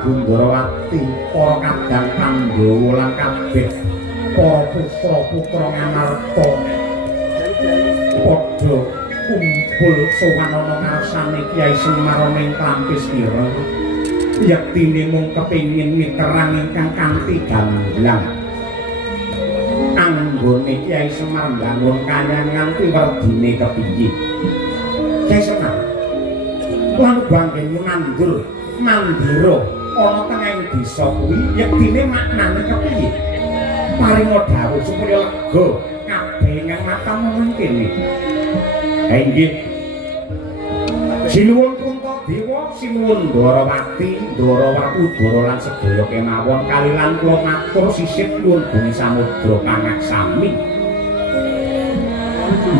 Prabu Ndarawati, para kadang Pandhawa lan kabeh para putra-putra Ngamarta padha kumpul sowan ana ngarsane Kyai Semar ning Klampis Ireng. Yektine mung kepengin miterang ingkang kanthi gamblang. Anggone Kyai Semar mbangun kayan nganti werdine kepiye. Kyai Semar lan bangkene nandur mandira ana tengahing desa kuwi yektine maknane kepiye? Paringa dawuh supaya lega kabeh ingkang matamu kene. Ha inggih. Sinuwun Puntadewa, sinuwun Ndarawati, Ndarawati lan sedaya kemawon kalilan kula matur sisih nuwun bumi samudra pangaksami.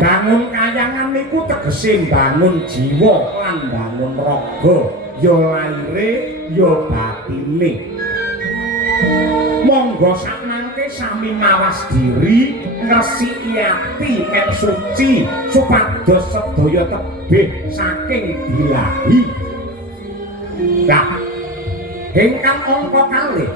Bangun kayangan niku tegese bangun jiwa lan bangun raga, ya laire ya batine. Monggo sakmangke sami mawas diri, ngresiki ati nek suci supados sedaya tebih saking bilahi. Lah, ingkang angka kalih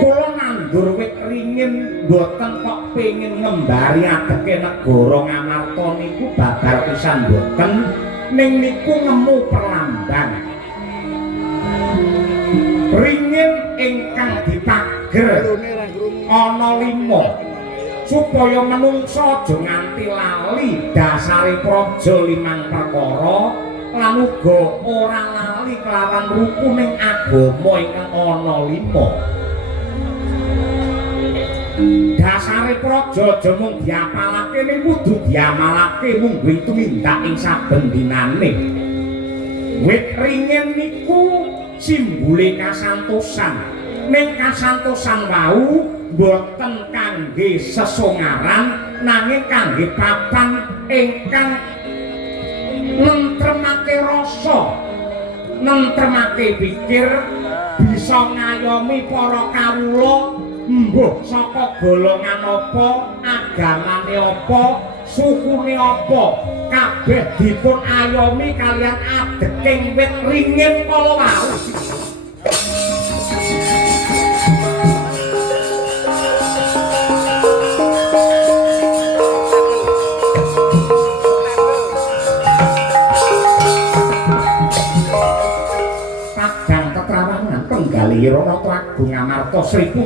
kula nandur wit ringin mboten kok pengin ngembari adeke negara Ngamarta niku babar pisan mboten, ning niku nemu perlambang ringin ingkang dipager ana 5 supaya menungsa aja nganti lali dasare praja 5 perkara lan uga ora lali kelawan rukuning agama ingkang ana 5. Dasare praja aja mung diapalake ning kudu diamalake mung tumindak ing saben dinane. Wit ringin niku simbole kasantosan. Ning kasantosan wau boten kangge sesongaran nanging kangge papan ingkang nentremake rasa, nentremake pikir, bisa ngayomi para kawula mbuh saka golongan apa, agamane apa, sukune apa, kabeh dipun ayomi kalian adeking wit ringin kala wau. Padang tetrawangan Penggalih Ranata Agung Ngamarta Sri